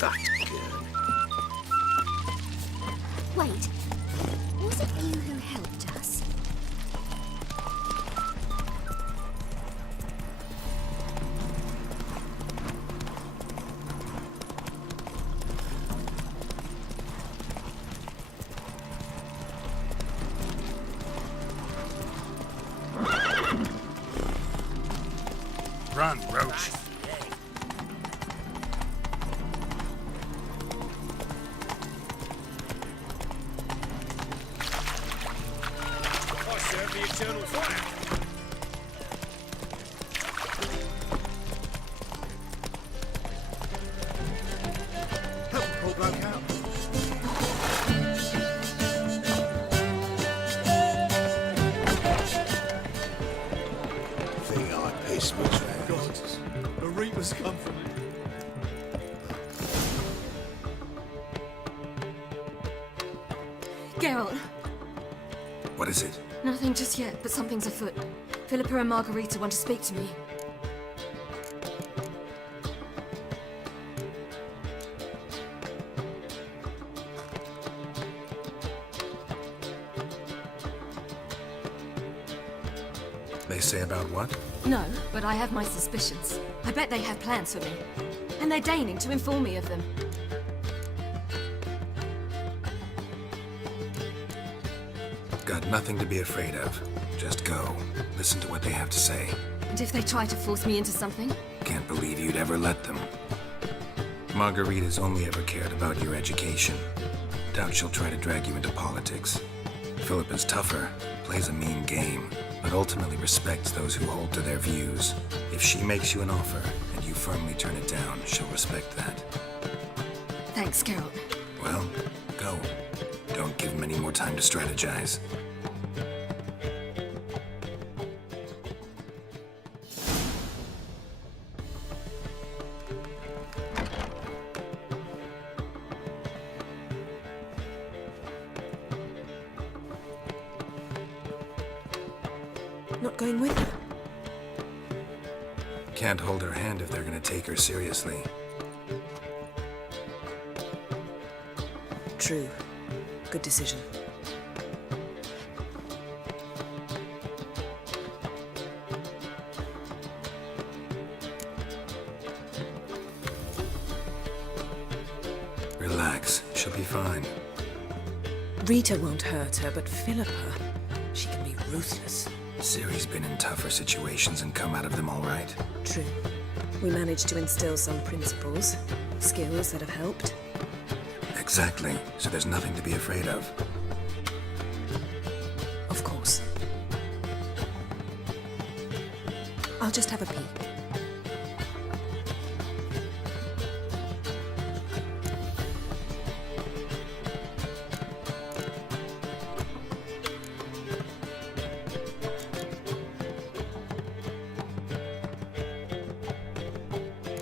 That's good. Wait, was it you who helped us? Run, Roach. I serve the eternal fire. Help the poor bloke out. Think I pissed my trousers. The Reapers come from it. Geralt, What is it? nothing just yet, but something's afoot. Philippa and Margarita want to speak to me. They say about what? No, but I have my suspicions. I bet they have plans for me. And they're deigning to inform me of them. Got nothing to be afraid of. Just go. Listen to what they have to say. And if they try to force me into something? Can't believe you'd ever let them. Margarita's only ever cared about your education. Doubt she'll try to drag you into politics. Philippa's tougher, plays a mean game, but ultimately respects those who hold to their views. If she makes you an offer, and you firmly turn it down, she'll respect that. Thanks, Geralt. Well, go. Don't give him any more time to strategize. Not going with her? Can't hold her hand if they're gonna take her seriously. True. Good decision. Relax, she'll be fine. Rita won't hurt her, but Philippa, she can be ruthless. Ciri's been in tougher situations and come out of them all right. True. We managed to instill some principles, skills that have helped. Exactly, so there's nothing to be afraid of. Of course. I'll just have a peek.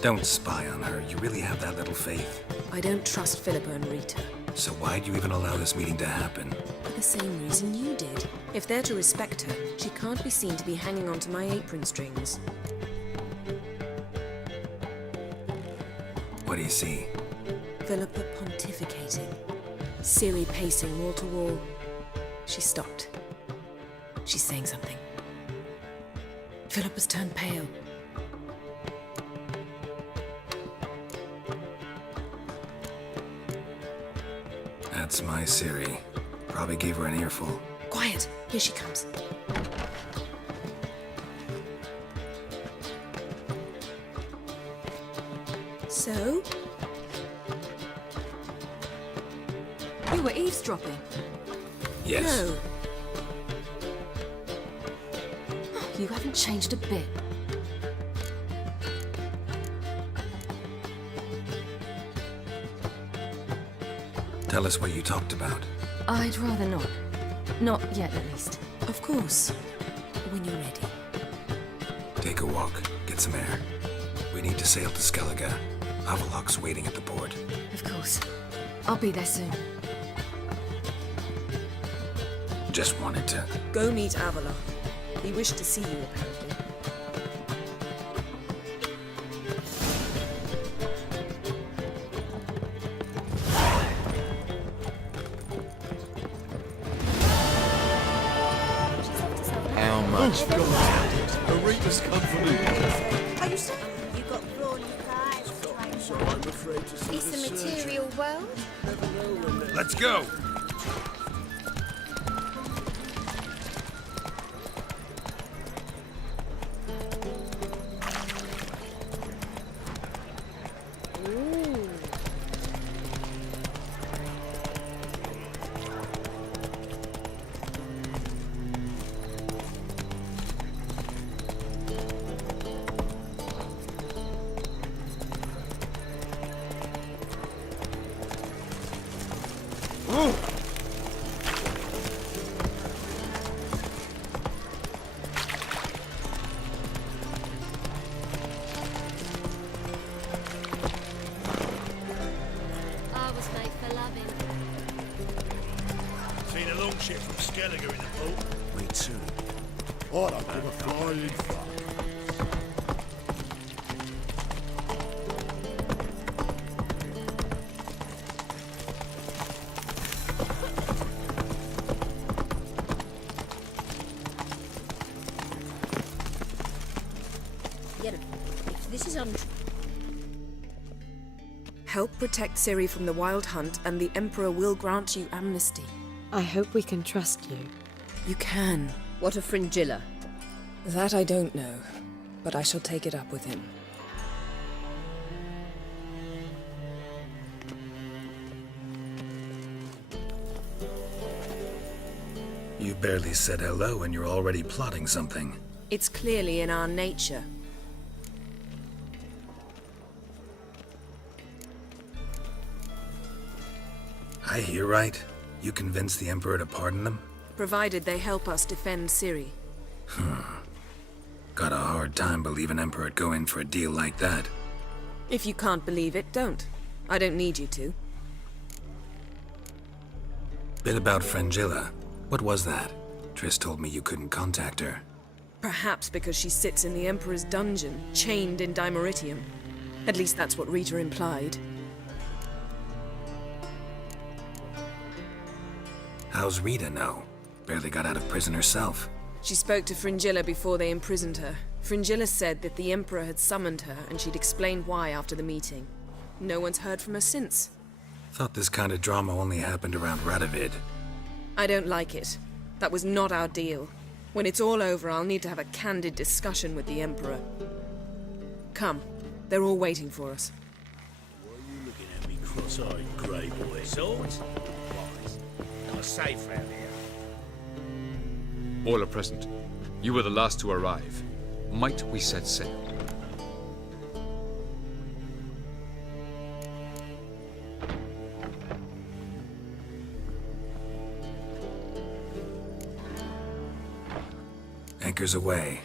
Don't spy on her. You really have that little faith. I don't trust Philippa and Rita. So why'd you even allow this meeting to happen? For the same reason you did. If they're to respect her, she can't be seen to be hanging onto my apron strings. What do you see? Philippa pontificating. Ciri pacing wall to wall. She stopped. She's saying something. Philippa's turned pale. That's my Ciri. Probably gave her an earful. Quiet! Here she comes. So? You were eavesdropping. Yes. No. You haven't changed a bit. Tell us what you talked about. I'd rather not. Not yet, at least. Of course. When you're ready. Take a walk. Get some air. We need to sail to Skellige. Avalok's waiting at the port. Of course. I'll be there soon. Just wanted to... Go meet Avalok. He wished to see you, apparently. Gosh, Arena's come for me. Are you saying you got brawny thighs? So I'm afraid to see It's the the surgeon. material world. Never know when they're- Let's go! I was made for loving. Seen a long ship from Skellige in the port. Me too. I don't give a flying fuck. Yet, if this is untrue. Help protect Ciri from the Wild Hunt, and the Emperor will grant you amnesty. I hope we can trust you. You can. What of Fringilla? That I don't know, but I shall take it up with him. You barely said hello and you're already plotting something. It's clearly in our nature. I hear right. You convinced the Emperor to pardon them? Provided they help us defend Ciri. Got a hard time believing Emperor'd go in for a deal like that. If you can't believe it, don't. I don't need you to. Bit about Fringilla. What was that? Triss told me you couldn't contact her. Perhaps because she sits in the Emperor's dungeon, chained in Dimeritium. At least that's what Rita implied. How's Rita know? Barely got out of prison herself. She spoke to Fringilla before they imprisoned her. Fringilla said that the Emperor had summoned her and she'd explained why after the meeting. No one's heard from her since. Thought this kind of drama only happened around Radovid. I don't like it. That was not our deal. When it's all over, I'll need to have a candid discussion with the Emperor. Come. They're all waiting for us. Why are you looking at me cross-eyed, grey boy? Swords? Wise. Not safe round here. All are present. You were the last to arrive. Might we set sail? Anchors away.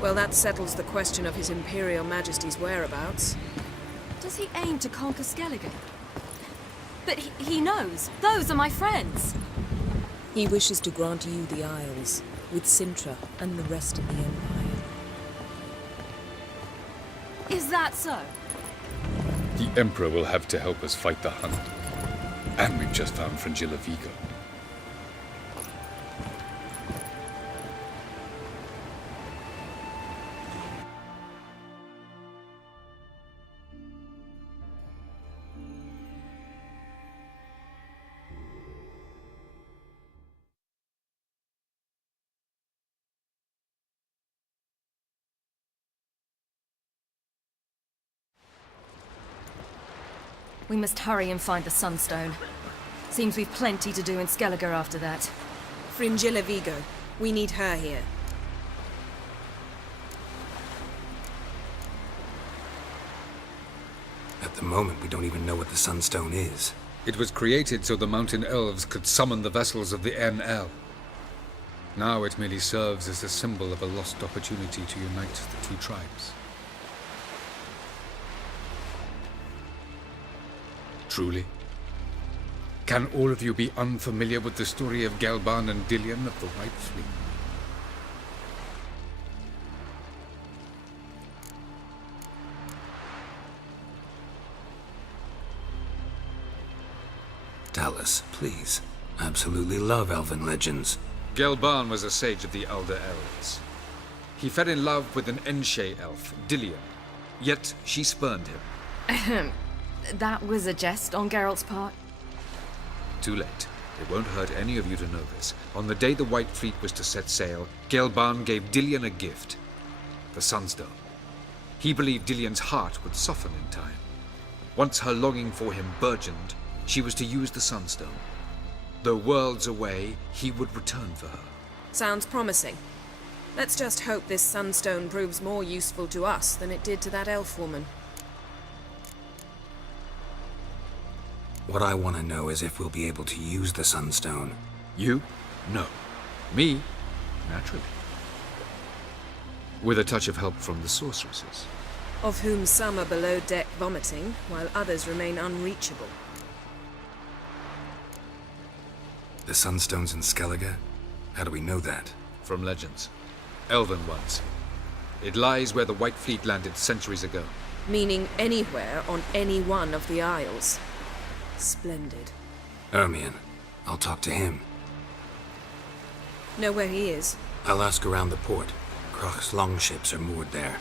Well, that settles the question of His Imperial Majesty's whereabouts. Does he aim to conquer Skellige? But he knows. Those are my friends. He wishes to grant you the Isles, with Sintra and the rest of the Empire. Is that so? The Emperor will have to help us fight the Hunt. And we've just found Fringilla Vigo. We must hurry and find the Sunstone. Seems we've plenty to do in Skellige after that. Fringilla Vigo. We need her here. At the moment, we don't even know what the Sunstone is. It was created so the mountain elves could summon the vessels of the NL. Now it merely serves as a symbol of a lost opportunity to unite the two tribes. Truly? Can all of you be unfamiliar with the story of Gelban and Dillion of the White Fleet? Tell us, please. I absolutely love elven legends. Gelban was a sage of the Elder Elves. He fell in love with an Enshe elf, Dillion, yet she spurned him. That was a jest on Geralt's part. Too late. It won't hurt any of you to know this. On the day the White Fleet was to set sail, Gelban gave Dillion a gift. The Sunstone. He believed Dillion's heart would soften in time. Once her longing for him burgeoned, she was to use the Sunstone. Though worlds away, he would return for her. Sounds promising. Let's just hope this Sunstone proves more useful to us than it did to that elf woman. What I want to know is if we'll be able to use the Sunstone. You? No. Me? Naturally. With a touch of help from the sorceresses. Of whom some are below deck vomiting, while others remain unreachable. The Sunstone's in Skellige? How do we know that? From legends. Elven ones. It lies where the White Fleet landed centuries ago. Meaning anywhere on any one of the Isles. Splendid. Ermion. I'll talk to him. Know where he is? I'll ask around the port. Croc's longships are moored there.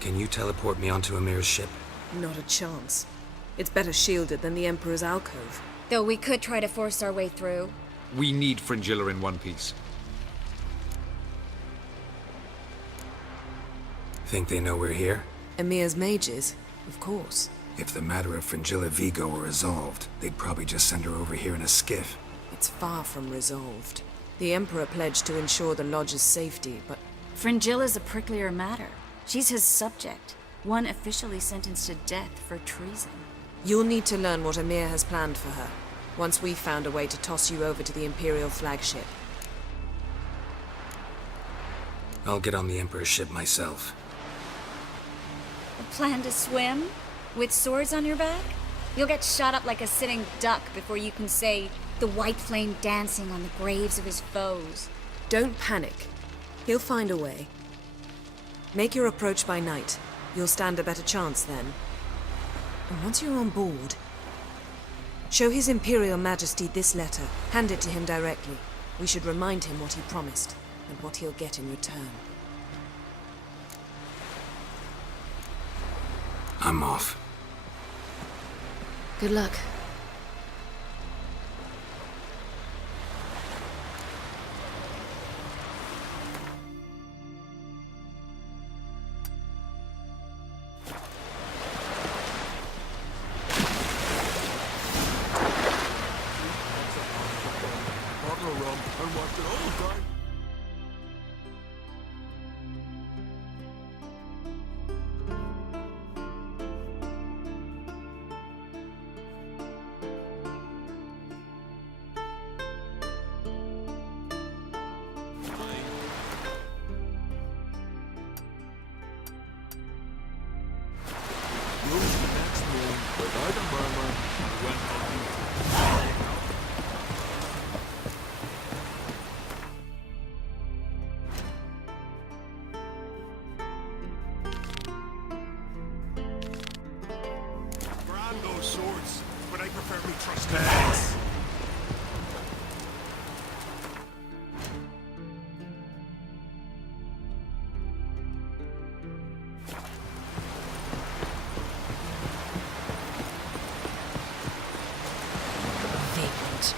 Can you teleport me onto Amir's ship? Not a chance. It's better shielded than the Emperor's alcove. Though we could try to force our way through. We need Fringilla in one piece. Think they know we're here? Emir's mages, of course. If the matter of Fringilla Vigo were resolved, they'd probably just send her over here in a skiff. It's far from resolved. The Emperor pledged to ensure the Lodge's safety, but Fringilla's a pricklier matter. She's his subject, one officially sentenced to death for treason. you'll need to learn what Emir has planned for her, once we've found a way to toss you over to the Imperial flagship. I'll get on the Emperor's ship myself. A plan to swim? With swords on your back? You'll get shot up like a sitting duck before you can say, the white flame dancing on the graves of his foes. Don't panic. He'll find a way. Make your approach by night. You'll stand a better chance then. And once you're on board, show His Imperial Majesty this letter. Hand it to him directly. We should remind him what he promised, and what he'll get in return. I'm off. Good luck. Bottle of rum and watch it all time. Rose the next morning without a murmur went hunting. Brand those swords, but I prefer me trust hands. Vagrant.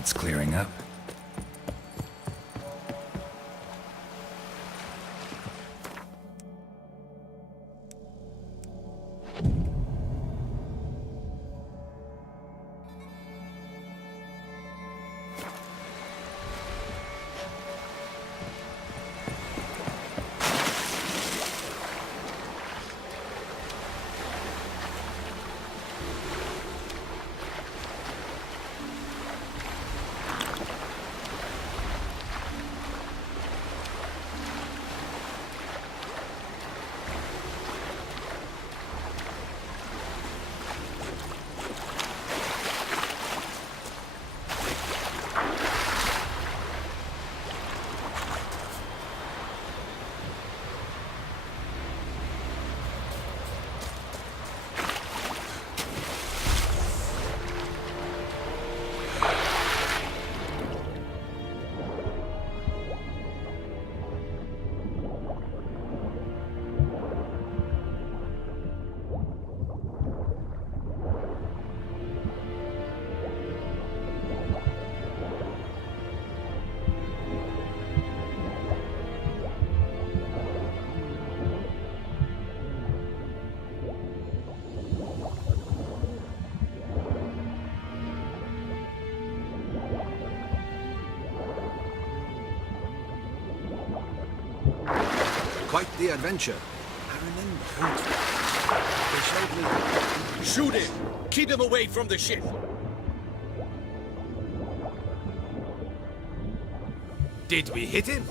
It's clearing up. Quite the adventure. I remember. They showed me. Shoot him! Keep him away from the ship! Did we hit him?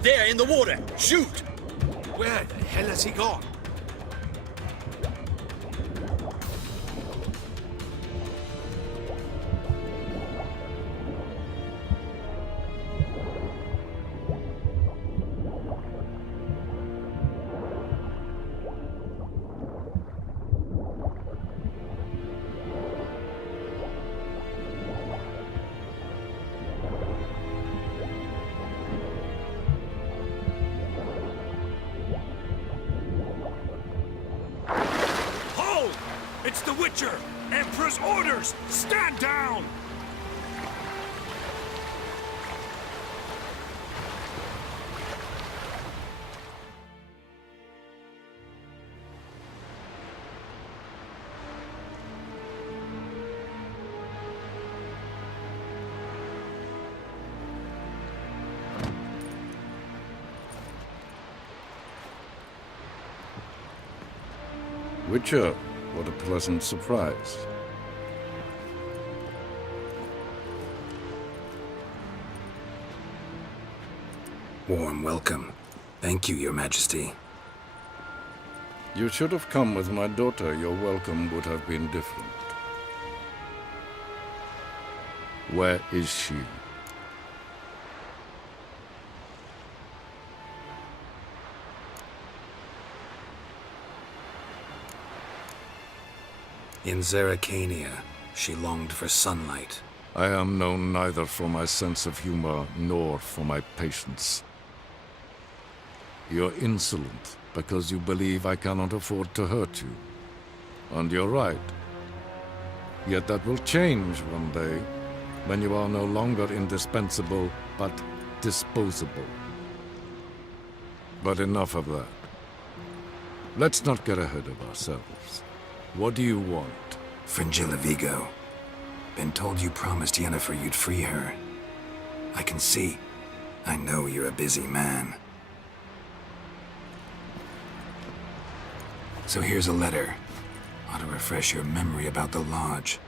There, in the water! Shoot! Where the hell has he gone? It's the Witcher! Emperor's orders! Stand down! Witcher, what a pleasant surprise. Warm welcome. Thank you, Your Majesty. You should have come with my daughter. Your welcome would have been different. Where is she? In Zeracania, she longed for sunlight. I am known neither for my sense of humor nor for my patience. You're insolent because you believe I cannot afford to hurt you. And you're right. Yet that will change one day, when you are no longer indispensable, but disposable. But enough of that. Let's not get ahead of ourselves. What do you want? Fringilla Vigo. Been told you promised Yennefer you'd free her. I can see. I know you're a busy man. So here's a letter. Ought to refresh your memory about the Lodge.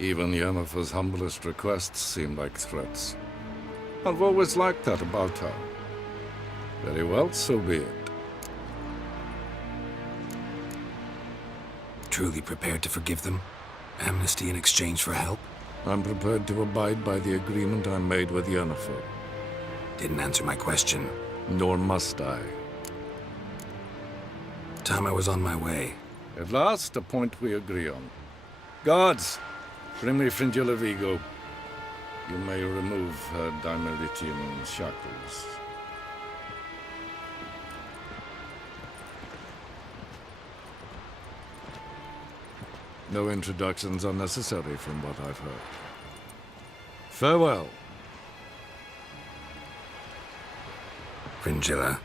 Even Yennefer's humblest requests seem like threats. I've always liked that about her. Very well, so be it. Truly prepared to forgive them? Amnesty in exchange for help? I'm prepared to abide by the agreement I made with Yennefer. Didn't answer my question. Nor must I. Time I was on my way. At last, a point we agree on. Guards, bring me Fringilla Vigo. You may remove her Dimeritian shackles. No introductions are necessary from what I've heard. Farewell. Fringilla.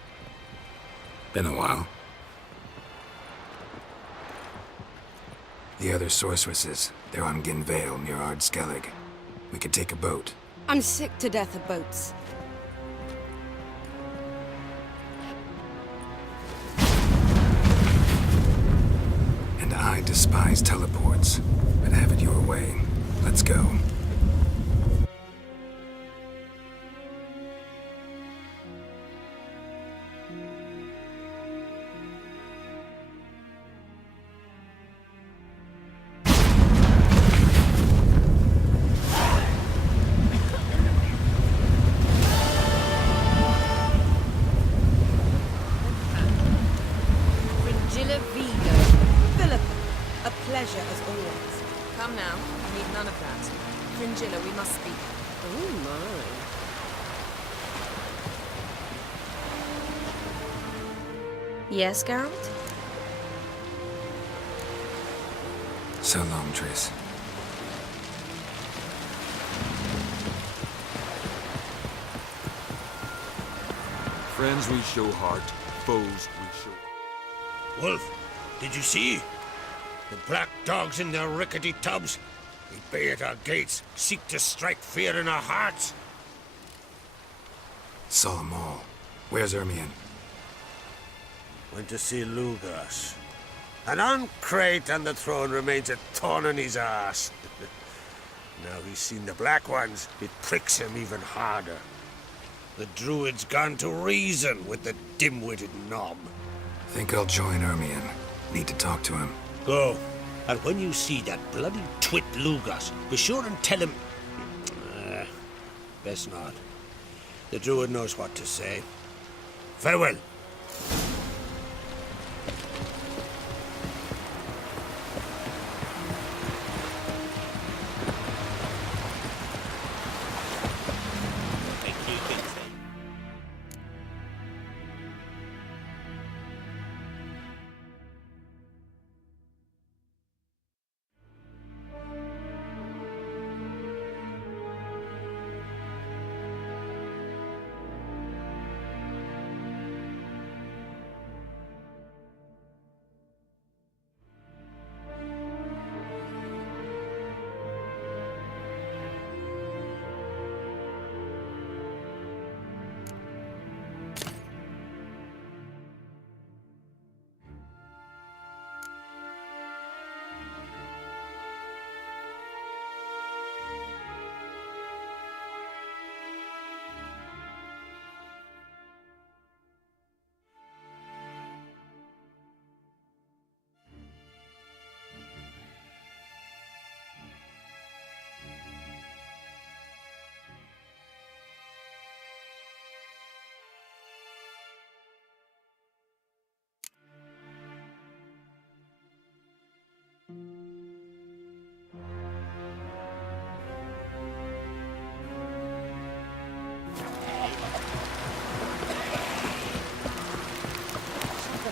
Been a while. The other sorceresses, they're on Ginvale near Skellige. We could take a boat. I'm sick to death of boats. And I despise teleports, but have it your way. Let's go. Come now. I need none of that. Fringilla, we must speak. Oh my. Yes, Geralt? So long, Triss. Friends we show heart, foes we show. Wolf, did you see? The black dogs in their rickety tubs. They bay at our gates, seek to strike fear in our hearts. Saw 'em all. Where's Ermion? Went to see Lugas. An uncrate on the throne remains a thorn in his ass. Now he's seen the Black Ones, it pricks him even harder. The druid's gone to reason with the dim-witted knob. Think I'll join Ermion. Need to talk to him. Go. And when you see that bloody twit Lugas, be sure and tell him... best not. The druid knows what to say. Farewell.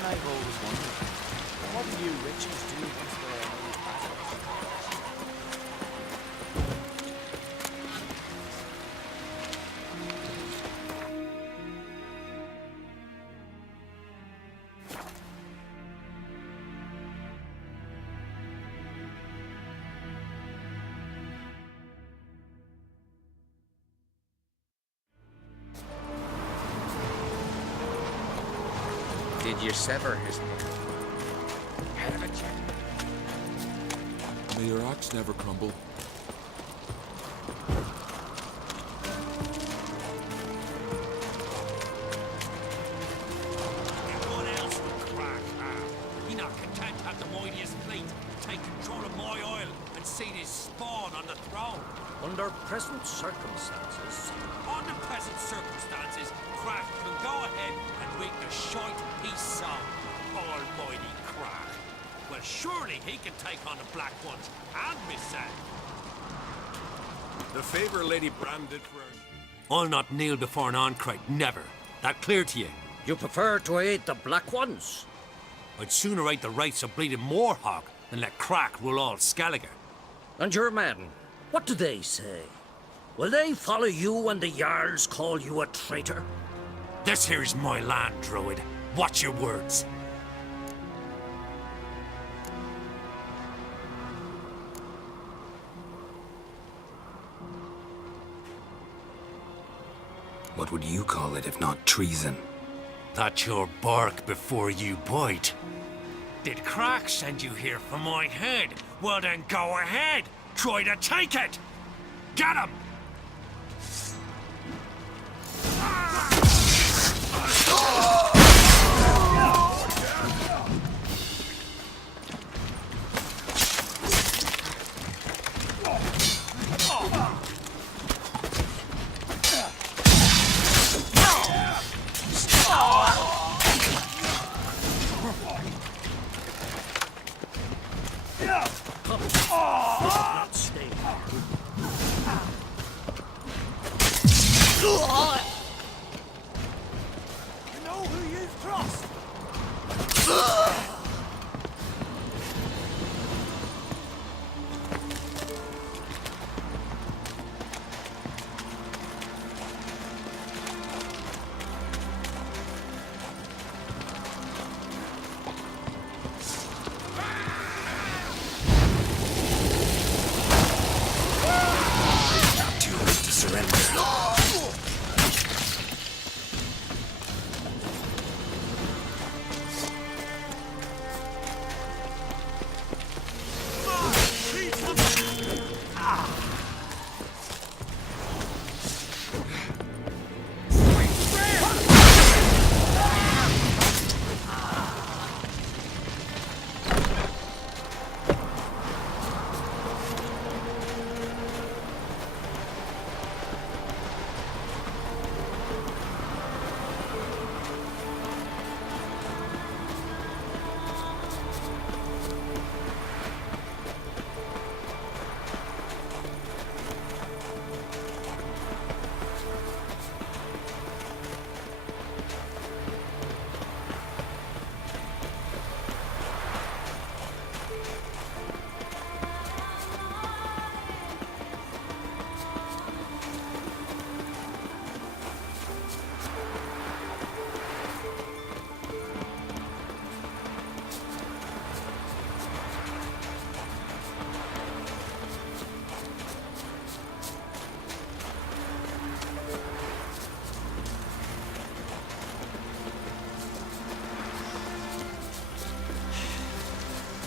I've always wondered, what do you witches do once there are no battles? Did you sever his head? Hell of a check. May your axe never crumble. Everyone else will crack half. He not content to have the mightiest fleet, take control of my oil, and see his spawn on the throne. Under present circumstances, Crack can go ahead and rig the shite he saw. Almighty Crack. Well, surely he can take on the Black Ones and Miss Sam. The favor Lady Bran did for her. I'll not kneel before an Ancrate, never. That clear to you? you prefer to aid the Black Ones? I'd sooner aid the race of bleeding Moorhog and let Crack rule all Skellige. And your men, what do they say? Will they follow you when the Jarls call you a traitor? This here is my land, Druid. Watch your words. What would you call it if not treason? That's your bark before you bite. Did Crack send you here for my head? Well then go ahead. Try to take it. Get him!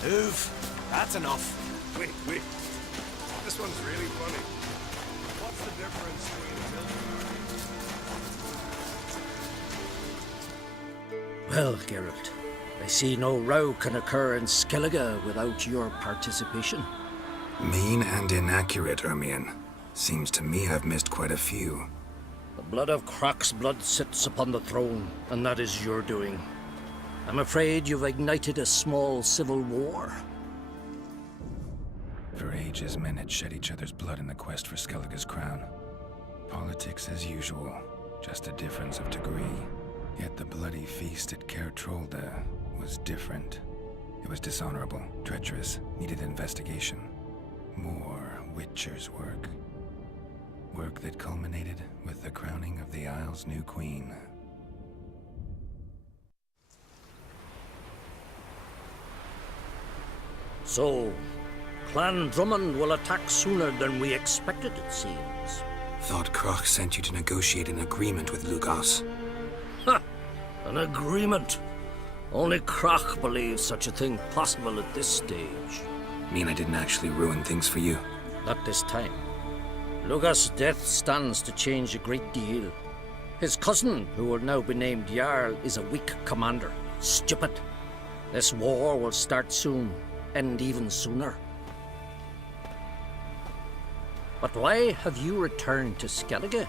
Move. That's enough. Wait. This one's really funny. What's the difference between Well, Geralt, I see no row can occur in Skellige without your participation. Mean and inaccurate, Ermion. Seems to me I've missed quite a few. The blood of Croc's blood sits upon the throne, and that is your doing. I'm afraid you've ignited a small civil war. For ages, men had shed each other's blood in the quest for Skellige's crown. Politics as usual, just a difference of degree. Yet the bloody feast at Caer Trolda was different. It was dishonorable, treacherous, needed investigation. More Witcher's work. Work that culminated with the crowning of the Isle's new queen. So, Clan Drummond will attack sooner than we expected, it seems. Thought Croc sent you to negotiate an agreement with Lugos. Ha! An agreement? Only Croc believes such a thing possible at this stage. Mean I didn't actually ruin things for you? Not this time. Lugos' death stands to change a great deal. His cousin, who will now be named Jarl, is a weak commander. Stupid. This war will start soon. End even sooner. But why have you returned to Skellige?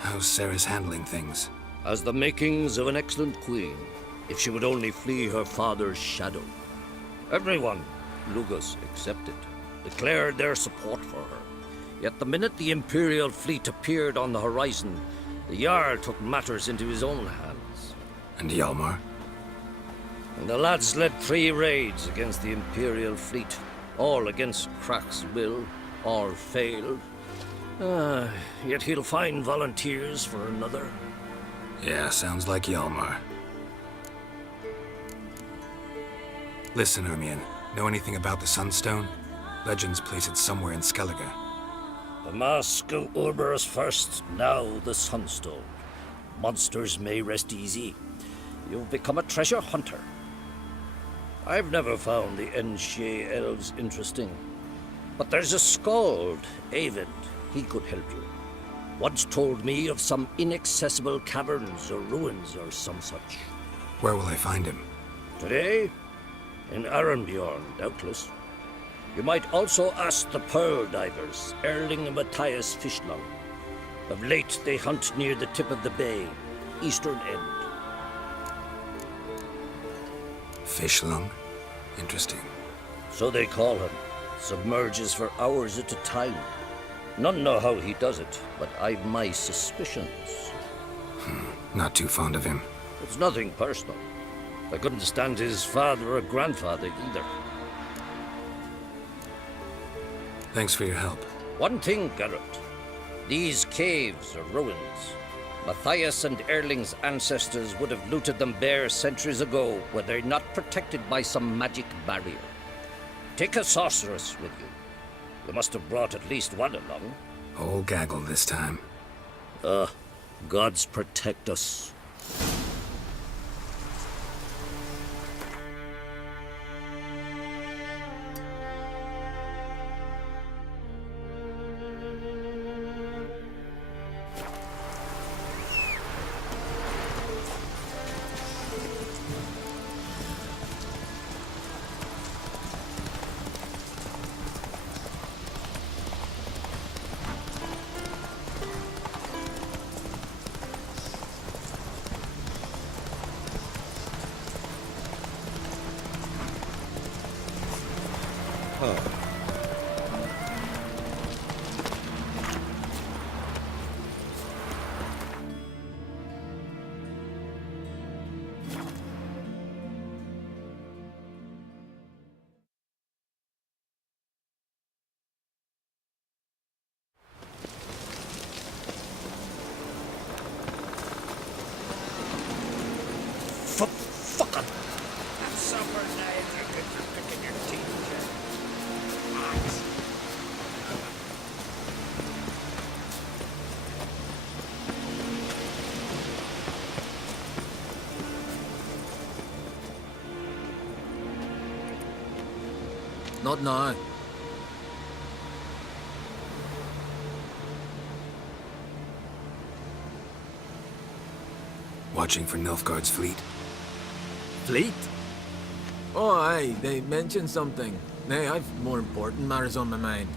How's Sarah's handling things? Has the makings of an excellent queen, if she would only flee her father's shadow. Everyone, Lugos excepted, declared their support for her. Yet the minute the Imperial fleet appeared on the horizon, the Jarl took matters into his own hands. And Hjalmar? And the lads led 3 raids against the Imperial fleet, all against Krak's will, all failed. Yet he'll find volunteers for another. Yeah, sounds like Hjalmar. Listen, Ermion, know anything about the Sunstone? Legends place it somewhere in Skellige. The mask of Urberus first, now the Sunstone. Monsters may rest easy. You've become a treasure hunter. I've never found the Enshe elves interesting. But there's a skald, Eyvind. He could help you. Once told me of some inaccessible caverns or ruins or some such. Where will I find him? Today? In Arenbjorn, doubtless. You might also ask the pearl divers, Erling and Matthias Fishlung. Of late, they hunt near the tip of the bay, eastern end. Fishlung? Interesting. So they call him. Submerges for hours at a time. None know how he does it, but I've my suspicions. Not too fond of him. It's nothing personal. I couldn't stand his father or grandfather either. Thanks for your help. One thing, Garrett. These caves are ruins. Matthias and Erling's ancestors would have looted them bare centuries ago were they not protected by some magic barrier. Take a sorceress with you. You must have brought at least one along. Whole gaggle this time. Gods protect us. Fucker! That supper night, you're good for picking your teeth. Not now. Watching for Nilfgaard's fleet? Fleet? Oh, aye, they mentioned something. Nay, I've more important matters on my mind.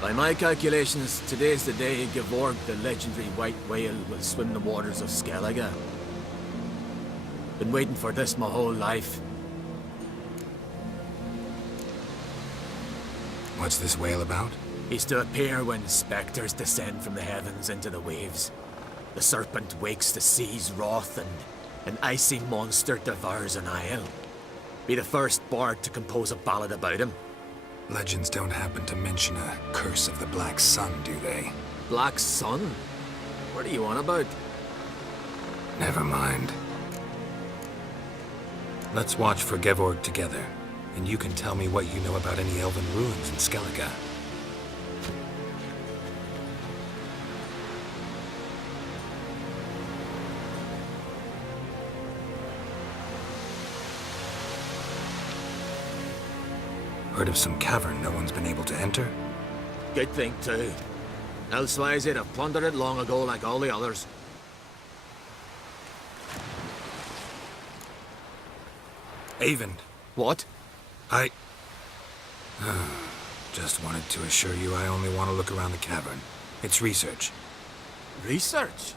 By my calculations, today's the day Gevorg, the legendary white whale, will swim the waters of Skellige. Been waiting for this my whole life. What's this whale about? He's to appear when spectres descend from the heavens into the waves. The serpent wakes the sea's wrath and an icy monster devours an isle. Be the first bard to compose a ballad about him. Legends don't happen to mention a curse of the Black Sun, do they? Black Sun? What are you on about? Never mind. Let's watch for Gevorg together, and you can tell me what you know about any elven ruins in Skellige. Heard of some cavern no one's been able to enter? Good thing, too. Elsewise, they'd have plundered it long ago like all the others. Eyvind. What? I... Just wanted to assure you I only want to look around the cavern. It's research. Research?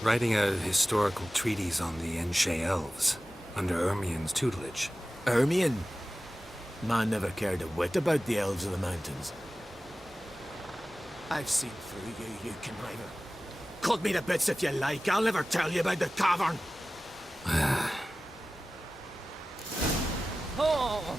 Writing a historical treatise on the Enshe elves, under Ermion's tutelage. Ermion? Man never cared a whit about the elves of the mountains. I've seen through you, you conniver. cut me to bits if you like. I'll never tell you about the tavern. Oh.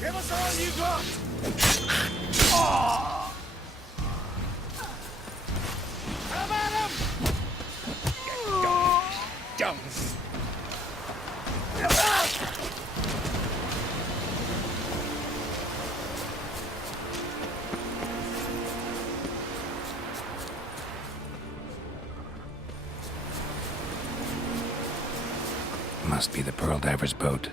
Give us all you got! Oh! Come at him! Dunks! Must be the Pearl Diver's boat.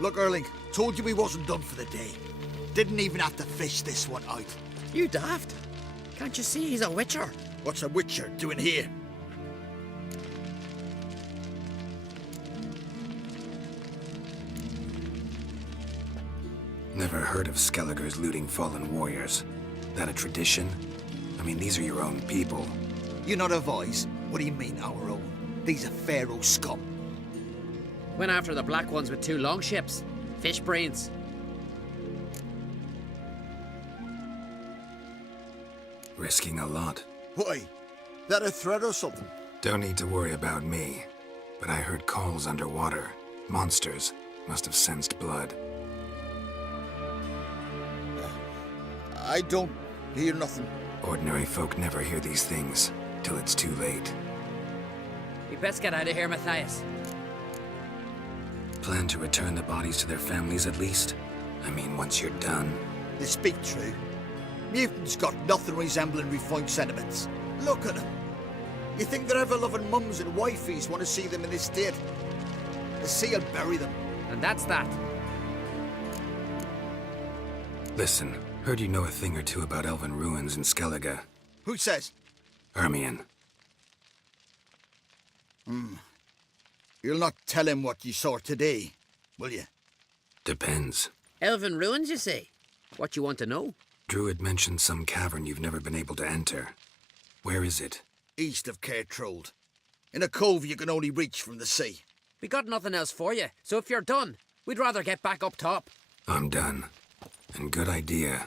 Look, Erling, told you we wasn't done for the day. Didn't even have to fish this one out. You daft. Can't you see he's a witcher? What's a witcher doing here? Never heard of Skellige's looting fallen warriors. That a tradition? I mean, these are your own people. You not a voice? What do you mean, our own? These are Pharaoh scum. Went after the black ones with 2 longships. Fish brains. Risking a lot. Why? That a threat or something? Don't need to worry about me. But I heard calls underwater. Monsters must have sensed blood. I don't hear nothing. Ordinary folk never hear these things till it's too late. We best get out of here, Matthias. Plan to return the bodies to their families at least? I mean, once you're done. They speak true. Mutants got nothing resembling refined sentiments. Look at them. You think their ever-loving mums and wifeys want to see them in this state? The sea will bury them. And that's that. Listen, heard you know a thing or two about elven ruins in Skellige. Who says? Hermione. You'll not tell him what you saw today, will you? Depends. Elven ruins, you say? What you want to know? Druid mentioned some cavern you've never been able to enter. Where is it? East of Cairtrold. In a cove you can only reach from the sea. We got nothing else for you, so if you're done, we'd rather get back up top. I'm done. And good idea.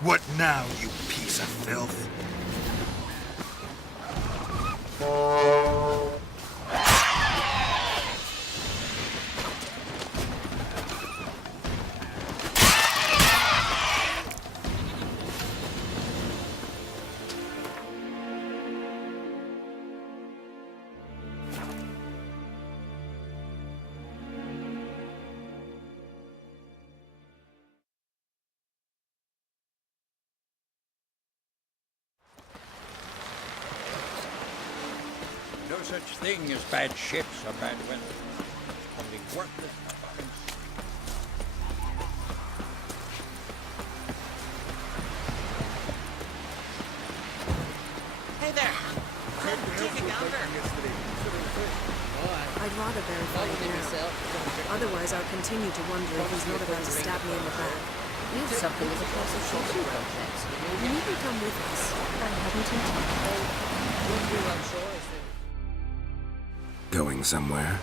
What now, you piece of filth? No such thing as bad ships or bad weather. Only worthless fucking... Hey there! Take a gander. I'd rather verify it now. Otherwise, I'll continue to wonder if he's not about to stab me in the back. We have something of a classification complex. You needn't come with us. I haven't intended. Going somewhere?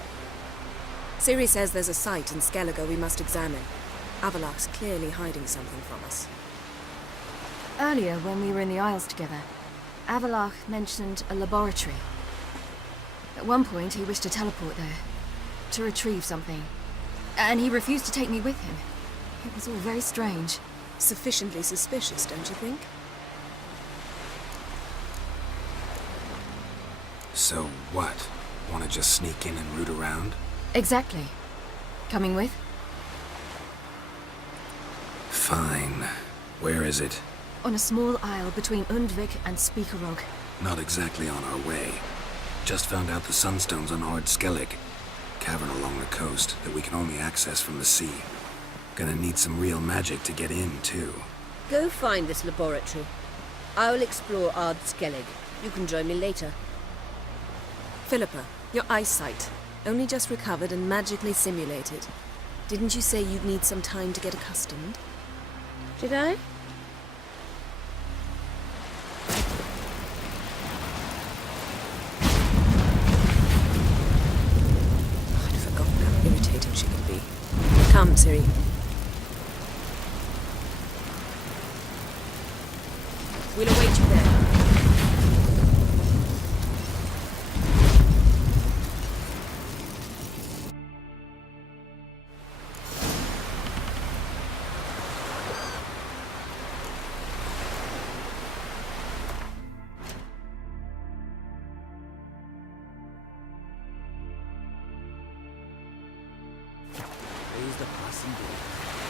Ciri says there's a site in Skellige we must examine. Avalok's clearly hiding something from us. Earlier, when we were in the Isles together, Avalok mentioned a laboratory. At one point, he wished to teleport there, to retrieve something. And he refused to take me with him. It was all very strange. Sufficiently suspicious, don't you think? So what? Want to just sneak in and root around? Exactly. Coming with? Fine. Where is it? On a small isle between Undvik and Speakerog. Not exactly on our way. Just found out the sunstone's on Skellige. Cavern along the coast that we can only access from the sea. Gonna need some real magic to get in, too. Go find this laboratory. I'll explore Skellige. You can join me later. Philippa, your eyesight. Only just recovered and magically simulated. Didn't you say you'd need some time to get accustomed? Did I? I'd forgotten how irritating she can be. Come, Ciri. We'll await you there. Raise the passing door.